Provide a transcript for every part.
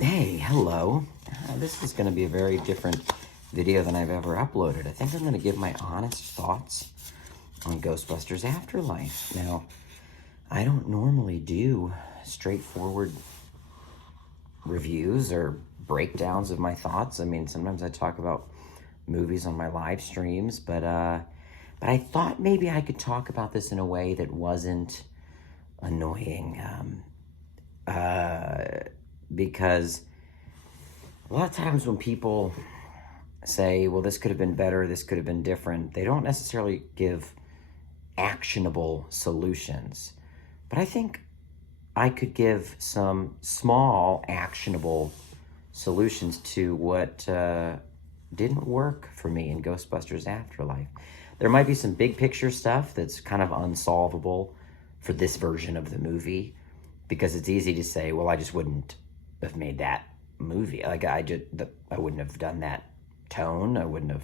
Hey, hello. This is going to be a very different video than I've ever uploaded. I think I'm going to give my honest thoughts on Ghostbusters Afterlife. Now, I don't normally do straightforward reviews or breakdowns of my thoughts. I mean, sometimes I talk about movies on my live streams, but I thought maybe I could talk about this in a way that wasn't annoying. Because a lot of times when people say, well, this could have been better, this could have been different, they don't necessarily give actionable solutions. But I think I could give some small actionable solutions to what didn't work for me in Ghostbusters Afterlife. There might be some big picture stuff that's kind of unsolvable for this version of the movie, because it's easy to say, well, I just wouldn't have made that movie. Like I wouldn't have done that tone. I wouldn't have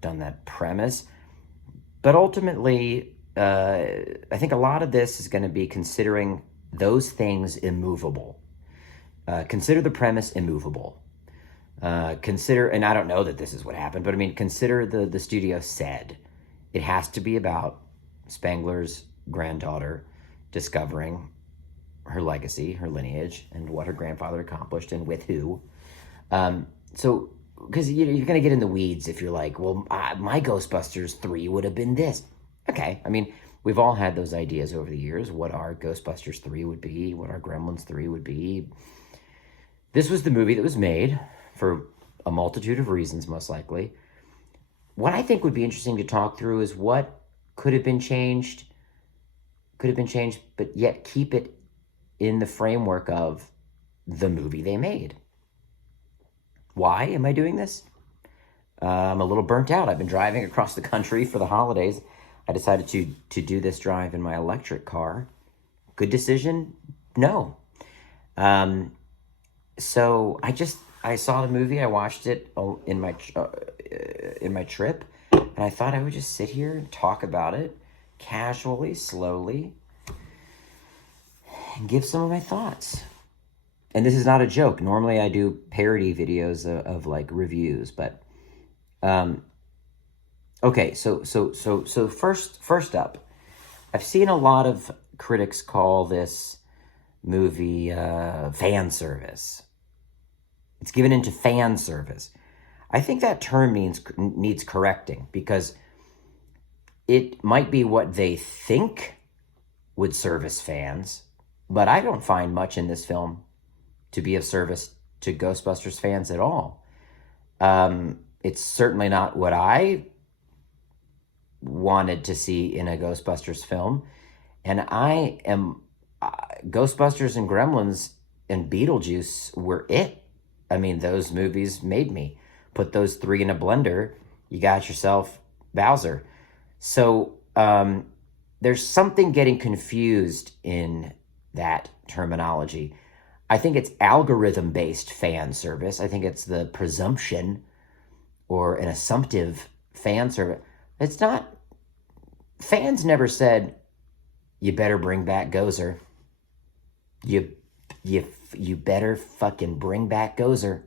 done that premise. But ultimately, I think a lot of this is going to be considering those things immovable. Consider the premise immovable. Consider, and I don't know that this is what happened, but I mean, consider the studio said it has to be about Spangler's granddaughter discovering her legacy, her lineage, and what her grandfather accomplished and with who. So, because you're going to get in the weeds if you're like, well, my Ghostbusters 3 would have been this. Okay, I mean, we've all had those ideas over the years, what our Ghostbusters 3 would be, what our Gremlins 3 would be. This was the movie that was made for a multitude of reasons, most likely. What I think would be interesting to talk through is what could have been changed, but yet keep it in the framework of the movie they made. Why am I doing this? I'm a little burnt out. I've been driving across the country for the holidays. I decided to do this drive in my electric car. Good decision? No. So I saw the movie. I watched it in my trip, and I thought I would just sit here and talk about it casually, slowly, and give some of my thoughts. And this is not a joke. Normally I do parody videos of like reviews, but okay, so first up, I've seen a lot of critics call this movie fan service. It's given into fan service. I think that term needs correcting, because it might be what they think would service fans, but I don't find much in this film to be of service to Ghostbusters fans at all. It's certainly not what I wanted to see in a Ghostbusters film. And Ghostbusters and Gremlins and Beetlejuice were it. I mean, those movies made me. Put those three in a blender, you got yourself Bowser. So there's something getting confused in that terminology. I think it's algorithm-based fan service. I think it's the presumption or an assumptive fan service. It's not. Fans never said, you better bring back Gozer. You better fucking bring back Gozer.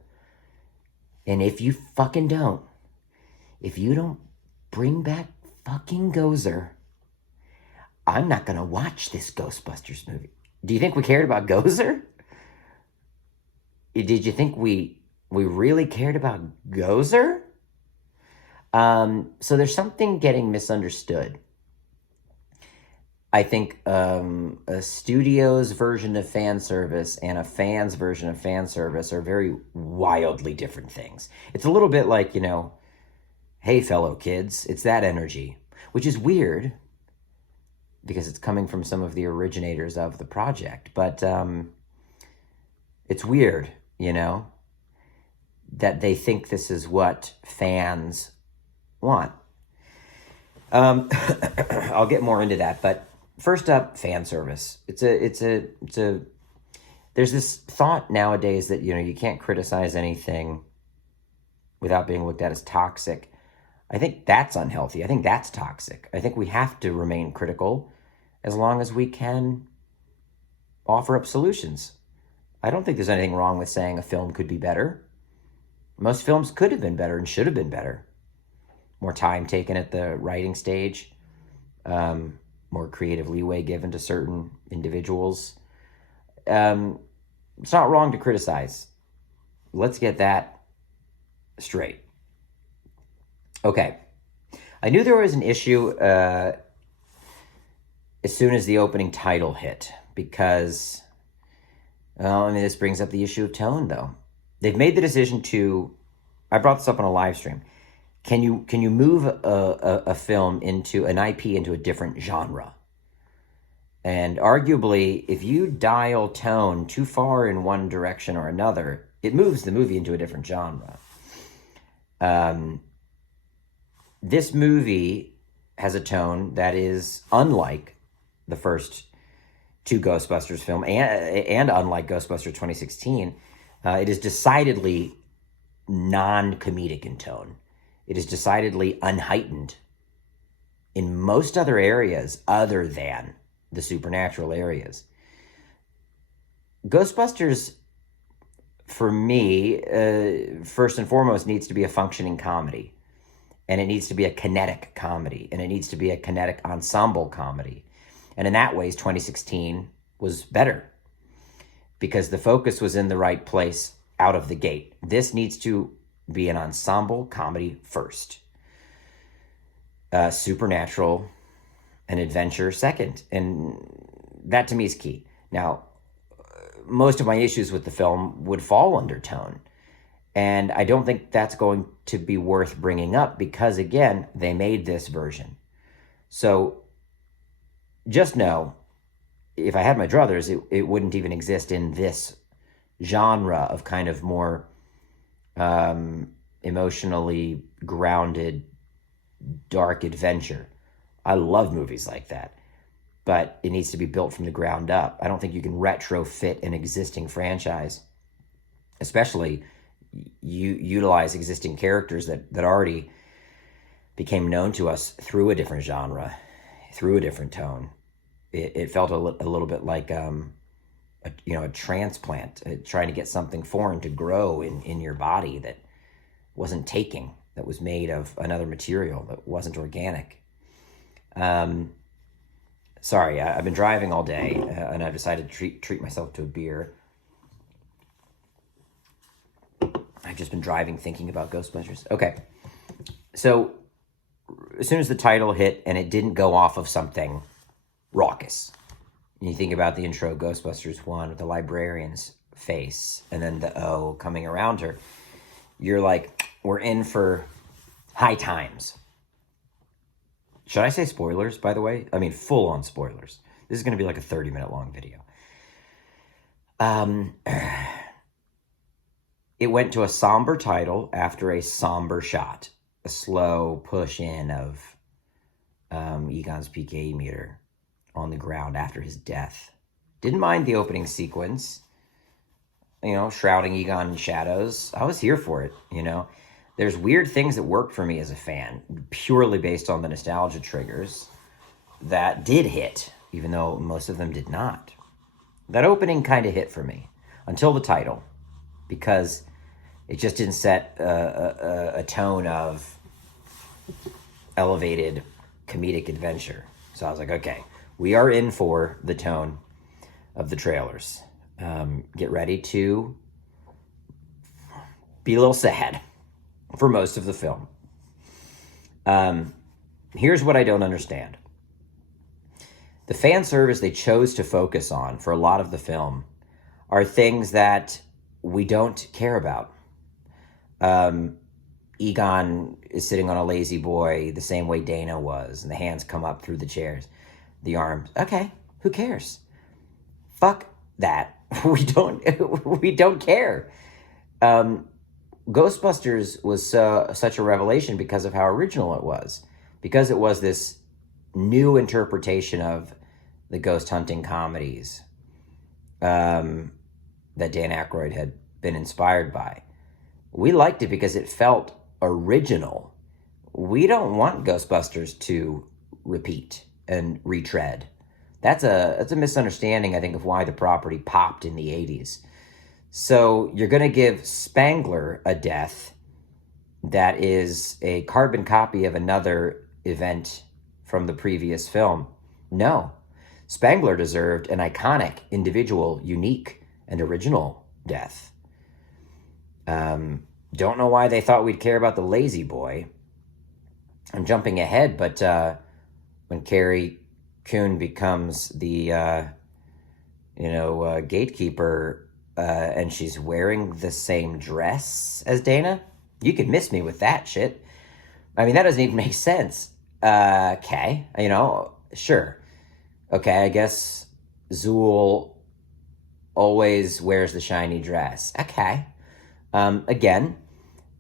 And if you fucking don't, if you don't bring back fucking Gozer, I'm not going to watch this Ghostbusters movie. Do you think we cared about Gozer? Did you think we really cared about Gozer? So there's something getting misunderstood. I think a studio's version of fan service and a fan's version of fan service are very wildly different things. It's a little bit like, hey, fellow kids, it's that energy, which is weird because it's coming from some of the originators of the project. But it's weird, that they think this is what fans want. I'll get more into that, but first up, fan service. There's this thought nowadays that, you can't criticize anything without being looked at as toxic. I think that's unhealthy. I think that's toxic. I think we have to remain critical as long as we can offer up solutions. I don't think there's anything wrong with saying a film could be better. Most films could have been better and should have been better. More time taken at the writing stage, more creative leeway given to certain individuals. It's not wrong to criticize. Let's get that straight. Okay. I knew there was an issue as soon as the opening title hit, because, well, I mean, this brings up the issue of tone, though. They've made the decision to, I brought this up on a live stream. Can you move a film into an IP into a different genre? And arguably, if you dial tone too far in one direction or another, it moves the movie into a different genre. This movie has a tone that is unlike the first two Ghostbusters film, and unlike Ghostbusters 2016. It is decidedly non-comedic in tone. It is decidedly unheightened in most other areas other than the supernatural areas. Ghostbusters, for me, first and foremost, needs to be a functioning comedy. And it needs to be a kinetic comedy. And it needs to be a kinetic ensemble comedy. And in that ways, 2016 was better, because the focus was in the right place out of the gate. This needs to be an ensemble comedy first. Supernatural and adventure second. And that to me is key. Now, most of my issues with the film would fall under tone. And I don't think that's going to be worth bringing up, because, again, they made this version. So just know, if I had my druthers, it wouldn't even exist in this genre of kind of more emotionally grounded, dark adventure. I love movies like that, but it needs to be built from the ground up. I don't think you can retrofit an existing franchise, especially you utilize existing characters that already became known to us through a different genre, through a different tone. It felt a little bit like a transplant, trying to get something foreign to grow in your body that wasn't taking, that was made of another material, that wasn't organic. Sorry, I've been driving all day, and I've decided to treat myself to a beer. I've just been driving thinking about Ghostbusters. Okay, so as soon as the title hit and it didn't go off of something raucous, and you think about the intro, Ghostbusters 1, with the librarian's face, and then the O coming around her, you're like, we're in for high times. Should I say spoilers, by the way? I mean, full-on spoilers. This is going to be like a 30-minute long video. It went to a somber title after a somber shot. A slow push in of Egon's PKE meter on the ground after his death. Didn't mind the opening sequence. Shrouding Egon in shadows. I was here for it, There's weird things that worked for me as a fan, purely based on the nostalgia triggers, that did hit, even though most of them did not. That opening kind of hit for me, until the title, because it just didn't set a tone of elevated comedic adventure. So I was like, okay, we are in for the tone of the trailers. Get ready to be a little sad for most of the film. Here's what I don't understand. The fan service they chose to focus on for a lot of the film are things that we don't care about. Egon is sitting on a lazy boy the same way Dana was, and the hands come up through the chairs, the arms. Okay, who cares? Fuck that. We don't care. Ghostbusters was such a revelation because of how original it was. Because it was this new interpretation of the ghost hunting comedies that Dan Aykroyd had been inspired by. We liked it because it felt original. We don't want Ghostbusters to repeat and retread. That's a misunderstanding, I think, of why the property popped in the 80s. So you're going to give Spangler a death that is a carbon copy of another event from the previous film. No. Spangler deserved an iconic, individual, unique, and original death. Don't know why they thought we'd care about the lazy boy. I'm jumping ahead, but when Carrie Coon becomes the, gatekeeper, and she's wearing the same dress as Dana, you could miss me with that shit. I mean, that doesn't even make sense. Okay, sure. Okay, I guess Zool always wears the shiny dress. Okay. Again,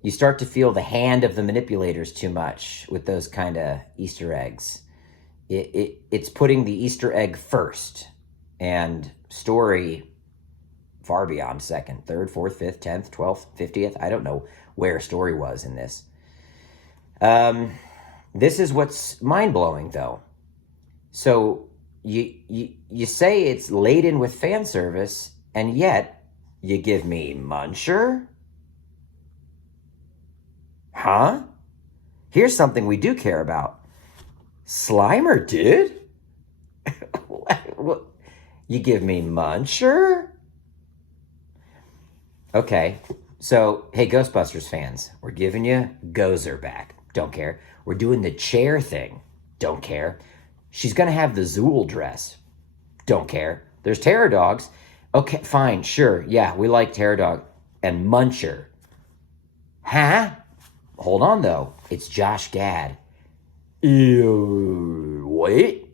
you start to feel the hand of the manipulators too much with those kind of Easter eggs. It's putting the Easter egg first, and story far beyond second, third, fourth, fifth, 10th, 12th, 50th. I don't know where story was in this. This is what's mind-blowing, though. So you say it's laden with fan service, and yet you give me Muncher? Huh? Here's something we do care about. Slimer, dude? What? You give me Muncher? Okay, so, hey, Ghostbusters fans, we're giving you Gozer back. Don't care. We're doing the chair thing. Don't care. She's going to have the Zool dress. Don't care. There's Terror Dogs. Okay, fine, sure. Yeah, we like Terror Dog. And Muncher. Huh? Hold on, though. It's Josh Gad. Ew, wait.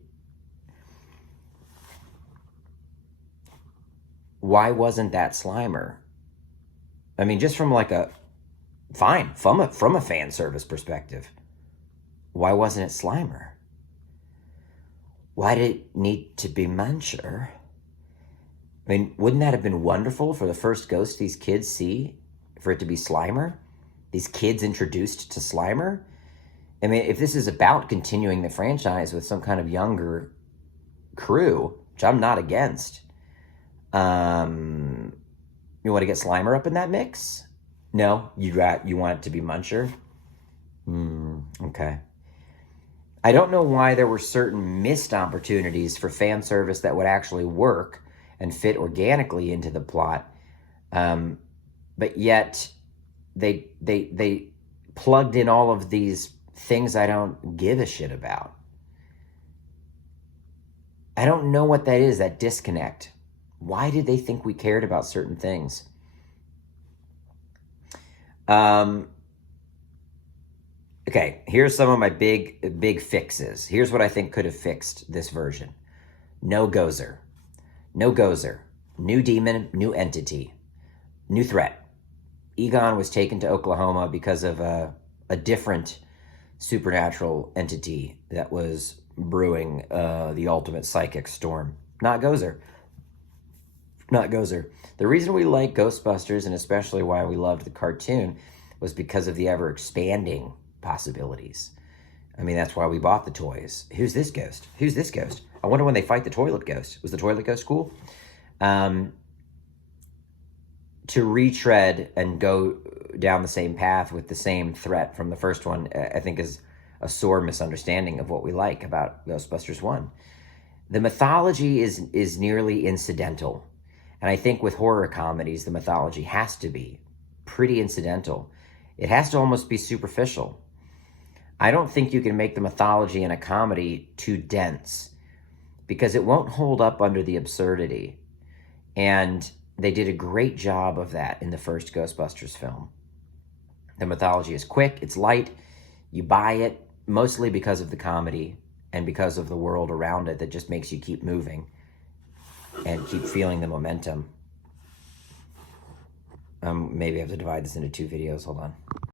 Why wasn't that Slimer? I mean, just from like from a fan service perspective, why wasn't it Slimer? Why did it need to be Muncher? I mean, wouldn't that have been wonderful for the first ghost these kids see, for it to be Slimer? These kids introduced to Slimer? I mean, if this is about continuing the franchise with some kind of younger crew, which I'm not against, you want to get Slimer up in that mix? No? You want it to be Muncher? Okay. I don't know why there were certain missed opportunities for fan service that would actually work and fit organically into the plot, but yet they plugged in all of these things I don't give a shit about. I don't know what that is, that disconnect. Why did they think we cared about certain things? Okay, here's some of my big fixes. Here's what I think could have fixed this version. No Gozer. No Gozer. New demon, new entity. New threat. Egon was taken to Oklahoma because of a different supernatural entity that was brewing the ultimate psychic storm. Not Gozer. Not Gozer. The reason we like Ghostbusters, and especially why we loved the cartoon, was because of the ever-expanding possibilities. I mean, that's why we bought the toys. Who's this ghost? Who's this ghost? I wonder when they fight the toilet ghost. Was the toilet ghost cool? To retread and go down the same path with the same threat from the first one, I think is a sore misunderstanding of what we like about Ghostbusters 1. The mythology is nearly incidental. And I think with horror comedies, the mythology has to be pretty incidental. It has to almost be superficial. I don't think you can make the mythology in a comedy too dense, because it won't hold up under the absurdity. And they did a great job of that in the first Ghostbusters film. The mythology is quick, it's light, you buy it, mostly because of the comedy and because of the world around it that just makes you keep moving and keep feeling the momentum. Maybe I have to divide this into 2 videos. Hold on.